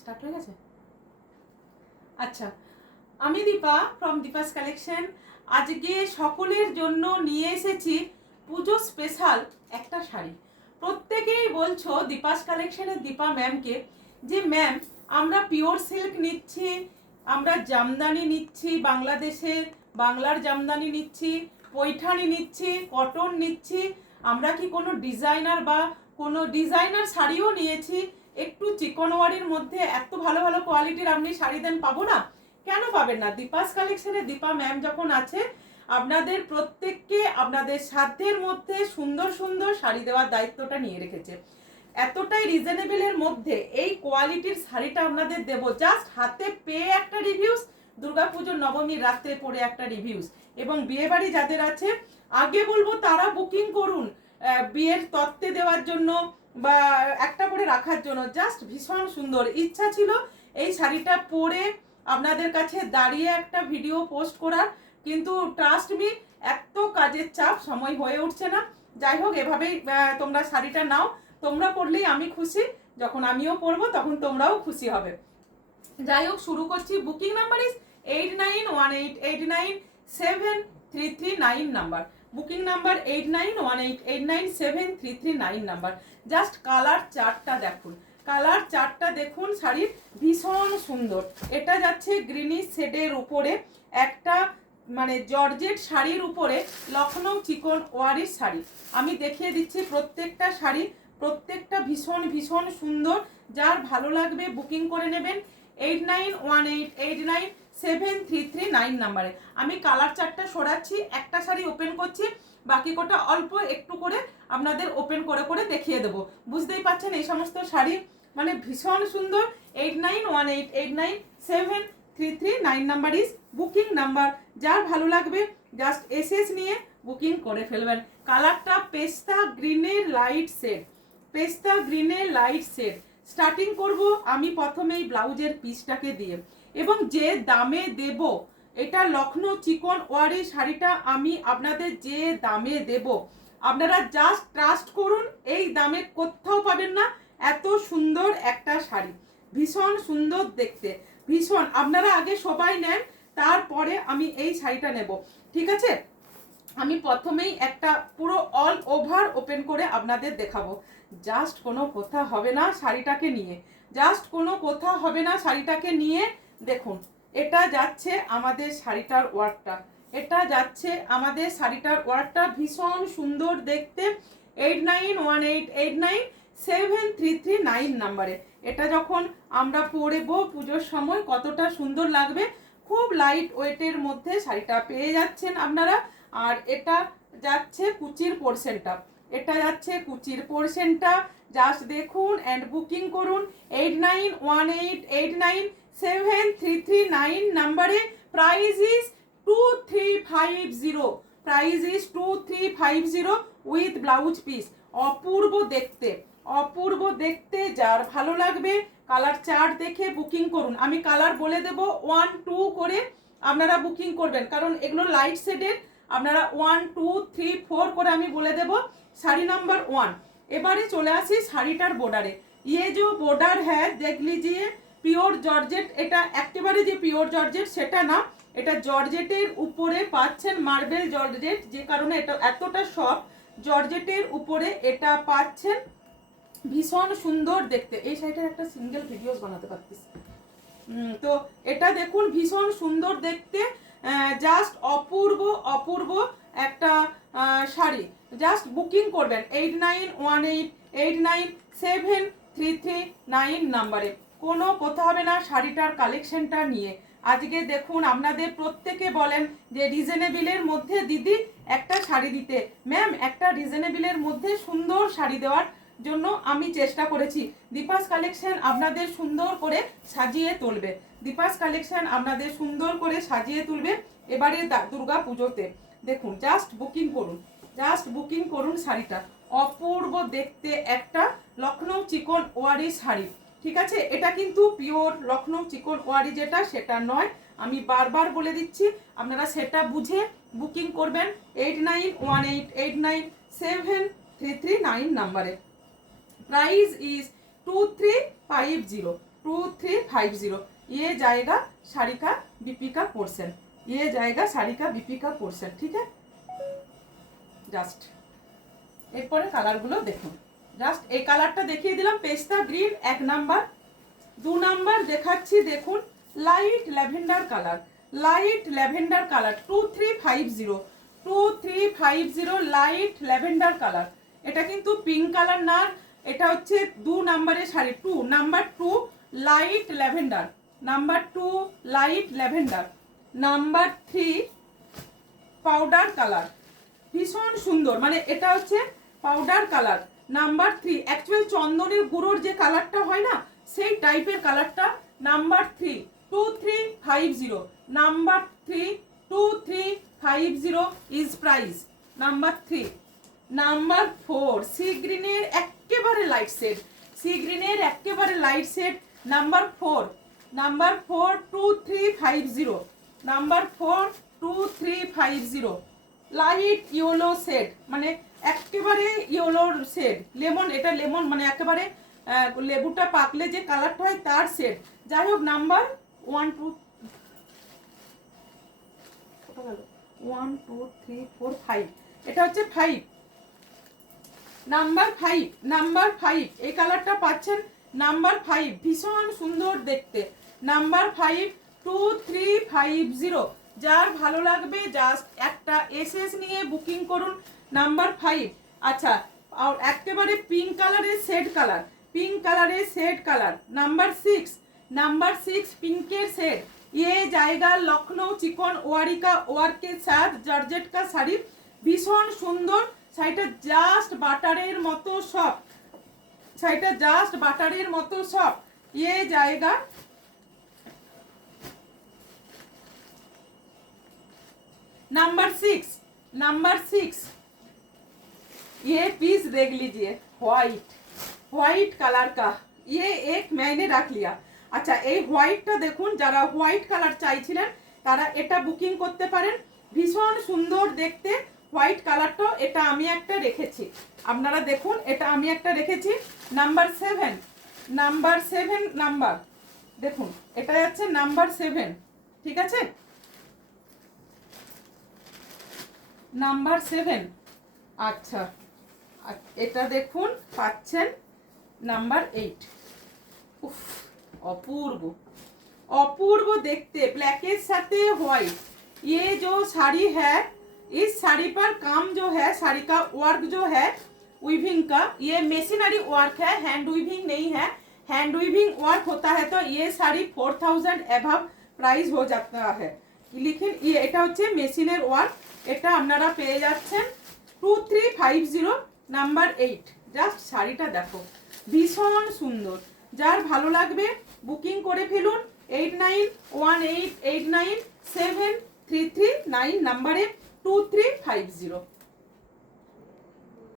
Start হয়ে গেছে। আচ্ছা, আমি দীপা ফ্রম দীপাস কালেকশন। আজকে সকলের জন্য নিয়ে এসেছি পুজো স্পেশাল একটা শাড়ি। প্রত্যেকেই বলছো দীপাস কালেকশনের দীপা ম্যামকে যে ম্যাম আমরা পিওর সিল্ক নিচ্ছি, আমরা জামদানি নিচ্ছি, বাংলাদেশের বাংলার জামদানি নিচ্ছি, পৈঠানি নিচ্ছি, কটন নিচ্ছি, আমরা কি কোনো ডিজাইনার বা কোনো ডিজাইনার শাড়িও নিয়েছি, একটু চিকনওয়ারির মধ্যে এত ভালো ভালো কোয়ালিটির আপনি শাড়ি দেন, পাবো না? কেন পাবেন না? দীপাস কালেকশনে দীপা ম্যাম যখন আছে, আপনাদের প্রত্যেককে আপনাদের সাধ্যের মধ্যে সুন্দর সুন্দর শাড়ি দেওয়ার দায়িত্বটা নিয়ে রেখেছে। এতটাই রিজনেবলের মধ্যে এই কোয়ালিটির শাড়িটা আপনাদের দেবো, জাস্ট হাতে পেয়ে একটা রিভিউস, দুর্গাপুজোর নবমীর রাত্রে পরে একটা রিভিউস, এবং বিয়েবাড়ি যাদের আছে আগে বলবো তারা বুকিং করুন বিয়ের তত্ত্বে দেওয়ার জন্য বা একটা করে রাখার জন্য। জাস্ট ভীষণ সুন্দর। ইচ্ছা ছিল এই শাড়িটা পরে আপনাদের কাছে দাঁড়িয়ে একটা ভিডিও পোস্ট করার, কিন্তু ট্রাস্ট মি এত কাজের চাপ সময় হয়ে উঠছে না। যাই হোক, এভাবেই তোমরা শাড়িটা নাও, তোমরা পরলেই আমি খুশি, যখন আমিও পরবো তখন তোমরাও খুশি হবে। যাই হোক, শুরু করছি। Booking number is 8918897339 number. Booking number 8918897339 number. Just colour চার্টটা দেখুন, কালার চার্টটা দেখুন। শাড়ির ভীষণ সুন্দর। এটা যাচ্ছে গ্রিনিশ শেডের উপরে একটা মানে জর্জেট শাড়ির উপরে লখনৌ চিকন ওয়ারির শাড়ি। আমি দেখিয়ে দিচ্ছি প্রত্যেকটা শাড়ি, প্রত্যেকটা ভীষণ ভীষণ সুন্দর। যার ভালো লাগবে বুকিং করে নেবেন 8918897339 নাম্বারে। আমি কালার চার্টটা সরাচ্ছি, একটা শাড়ি ওপেন করছি, বাকি কোটা অল্প একটু করে আপনাদের ওপেন করে করে দেখিয়ে দেবো। বুঝতেই পারছেন এই সমস্ত শাড়ি মানে ভীষণ সুন্দর। 8918897339 নাম্বার ইজ বুকিং নাম্বার। যার ভালো লাগবে জাস্ট এসএস নিয়ে বুকিং করে ফেলবেন। কালারটা পেস্তা গ্রিনের লাইট শেড, পেস্তা গ্রিনের লাইট শেড। স্টার্টিং করব আমি প্রথমেই ব্লাউজের পিসটাকে দিয়ে, এবং যে দামে দেব, এটা লখনৌ চিকন ওয়ারি শাড়িটা আমি আপনাদের যে দামে দেব, আপনারা জাস্ট ট্রাস্ট করুন, এই দামে কোথাও পাবেন না। এত সুন্দর একটা শাড়ি, ভীষণ সুন্দর দেখতে, ভীষণ। আপনারা আগে সবাই নেন, তারপরে আমি এই শাড়িটা নেব, ঠিক আছে? আমি প্রথমেই একটা পুরো অল ওভার ওপেন করে আপনাদের দেখাবো। জাস্ট কোনো কথা হবে না শাড়িটাকে নিয়ে, জাস্ট কোনো কথা হবে না শাড়িটাকে নিয়ে। দেখুন, এটা যাচ্ছে আমাদের শাড়িটার ওয়ার্কটা, এটা যাচ্ছে আমাদের শাড়িটার ওয়ার্কটা ভীষণ সুন্দর দেখতে। 8918897339 নাম্বারে এটা যখন আমরা পরবো পুজোর সময় কতটা সুন্দর লাগবে। খুব লাইট ওয়েটের মধ্যে শাড়িটা পেয়ে যাচ্ছেন আপনারা। আর এটা যাচ্ছে কুচির পোর্শনটা, এটা যাচ্ছে কুচির পোর্শনটা। জাস্ট দেখুন অ্যান্ড বুকিং করুন 8918897339 নাম্বারে। Price is 2350, price is 2350 with blouse piece. অপূর্ব দেখতে, অপূর্ব দেখতে। যার ভালো লাগবে কালার চার্ট দেখে বুকিং করুন। আমি কালার বলে দেব 1 2 করে আপনারা বুকিং করবেন, কারণ এগুলো লাইট শেডের। আপনারা 1 2 3 4 করে আমি বলে দেব। শাড়ি নাম্বার 1। এবারে চলে আসি শাড়িটার বর্ডারে। ये जो बॉर्डर है देख लीजिए, পিওর জর্জেট। এটা একেবারে যে পিওর জর্জেট সেটা না, এটা জর্জেটের উপরে পাচ্ছেন, মার্বেল জর্জেট, যে কারণে এটা এতটা সফট। জর্জেটের উপরে এটা পাচ্ছেন, ভীষণ সুন্দর দেখতে। এই শাড়িটার একটা সিঙ্গেল ভিডিওস বানাতে পারতিস। তো এটা দেখুন ভীষণ সুন্দর দেখতে, জাস্ট অপূর্ব অপূর্ব একটা শাড়ি। জাস্ট বুকিং করবেন 8918897339 নাম্বারে। কোনো কথা হবে না শাড়িটার কালেকশনটা নিয়ে। আজকে দেখুন আপনাদের প্রত্যেকে বলেন যে রিজনেবলের মধ্যে দিদি একটা শাড়ি দিতে। ম্যাম, একটা রিজনেবলের মধ্যে সুন্দর শাড়ি দেওয়ার জন্য আমি চেষ্টা করেছি। দীপাস কালেকশন আপনাদের সুন্দর করে সাজিয়ে তুলবে, দীপাস কালেকশন আপনাদের সুন্দর করে সাজিয়ে তুলবে এবারে দুর্গা পুজোতে। দেখুন, জাস্ট বুকিং করুন, জাস্ট বুকিং করুন শাড়িটা। অপূর্ব দেখতে একটা লখনৌ চিকন ওয়ারি শাড়ি, ঠিক আছে? এটা কিন্তু পিওর লখনৌ চিকন ওয়ারি যেটা, সেটা নয়। আমি বারবার বলে দিচ্ছি, আপনারা সেটা বুঝে বুকিং করবেন 8918897339 নাম্বারে। Price is 2350, 2350। ये जाएगा শাড়ি का बीपी का पोर्शन, ये जाएगा শাড়ি का बीपी का पोर्शन। ठीक है, জাস্ট এরপরে কালারগুলো দেখুন। জাস্ট এই কালারটা দেখিয়ে দিলাম, পেস্তা গ্রিন 1 নাম্বার। 2 নাম্বার দেখাচ্ছি, দেখুন light lavender colour, light lavender colour 2350 light lavender colour. এটা কিন্তু পিঙ্ক কালার না, এটা হচ্ছে 2 নাম্বারের sari. 2 number 2 light lavender, number 2 light lavender, number 3 powder colour, ভীষণ সুন্দর, মানে এটা হচ্ছে পাউডার কালার। নাম্বার 3 অ্যাকচুয়াল চন্দনের গুঁড়োর যে কালারটা হয় না, সেই টাইপের কালারটা। Number 3 2350, number 3 2350 is price. Number 3, number 4 sea গ্রিনের একেবারে লাইট শেড, সি গ্রিনের একেবারে light shade. Number 4, number 4 2350, number 4 2350 light yellow shade, মানে একেবারে ইয়েলোর শেড, লেমন, এটা লেমন মানে একেবারে লেবুটা পাকলে যে কালারটা হয় তার শেড। যাই হোক, নাম্বার 1 2 1 2 3 4 5, এটা হচ্ছে 5, নাম্বার 5, নাম্বার 5 এই কালারটা পাচ্ছেন। নাম্বার 5 ভীষণ সুন্দর দেখতে। নাম্বার 5 2350, যার ভালো লাগবে জাস্ট একটা এসএস নিয়ে বুকিং করুন। নাম্বার 5। আচ্ছা, আর একেবারে পিঙ্ক কালারের shade colour, pink colour shade colour. Number 6, number 6 पिंकेर शेड। ये जाएगा लखनऊ चिकन ओয়ারি का ওয়ার্ক के साथ जॉर्जेट का শাড়ি, ভীষণ সুন্দর। শাড়িটা জাস্ট বাটারের মতো সফট, শাড়িটা জাস্ট বাটারের মতো সফট। ये जाएगा नंबर 6, नंबर 6। ये पीस देख लीजिए, व्हाइट, व्हाइट कलर का। ये एक मैंने रख लिया। আচ্ছা, এই হোয়াইটটা দেখুন, যারা হোয়াইট কালার চাইছিলেন তারা এটা বুকিং করতে পারেন। ভীষণ সুন্দর দেখতে হোয়াইট কালারটা, এটা আমি একটা রেখেছি, আপনারা দেখুন, এটা আমি একটা রেখেছি। নাম্বার 7, নাম্বার 7 নাম্বার দেখুন, এটা যাচ্ছে নাম্বার 7, ঠিক আছে, নাম্বার 7। আচ্ছা, এটা দেখুন পাচ্ছেন নাম্বার 8। উফ, अपूर्व, अपूर्व देखते, ब्लैक साथे व्हाइट। ये जो साड़ी है, इस साड़ी पर काम जो है, साड़ी का वर्क जो है वीविंग का, ये मशीनरी वर्क है, हैंड वीविंग नहीं है। हैंड वीविंग वर्क होता है तो ये साड़ी 4000 एबव प्राइस हो जाता है, लेकिन ये এটা হচ্ছে মেশিনের ওয়ার্ক। এটা আপনারা পেয়ে যাচ্ছেন 2350 নাম্বার 8। জাস্ট শাড়িটা দেখো, ভীষণ সুন্দর। যার ভালো লাগবে বুকিং করে ফেলুন 8918897339 নাম্বারে 2350।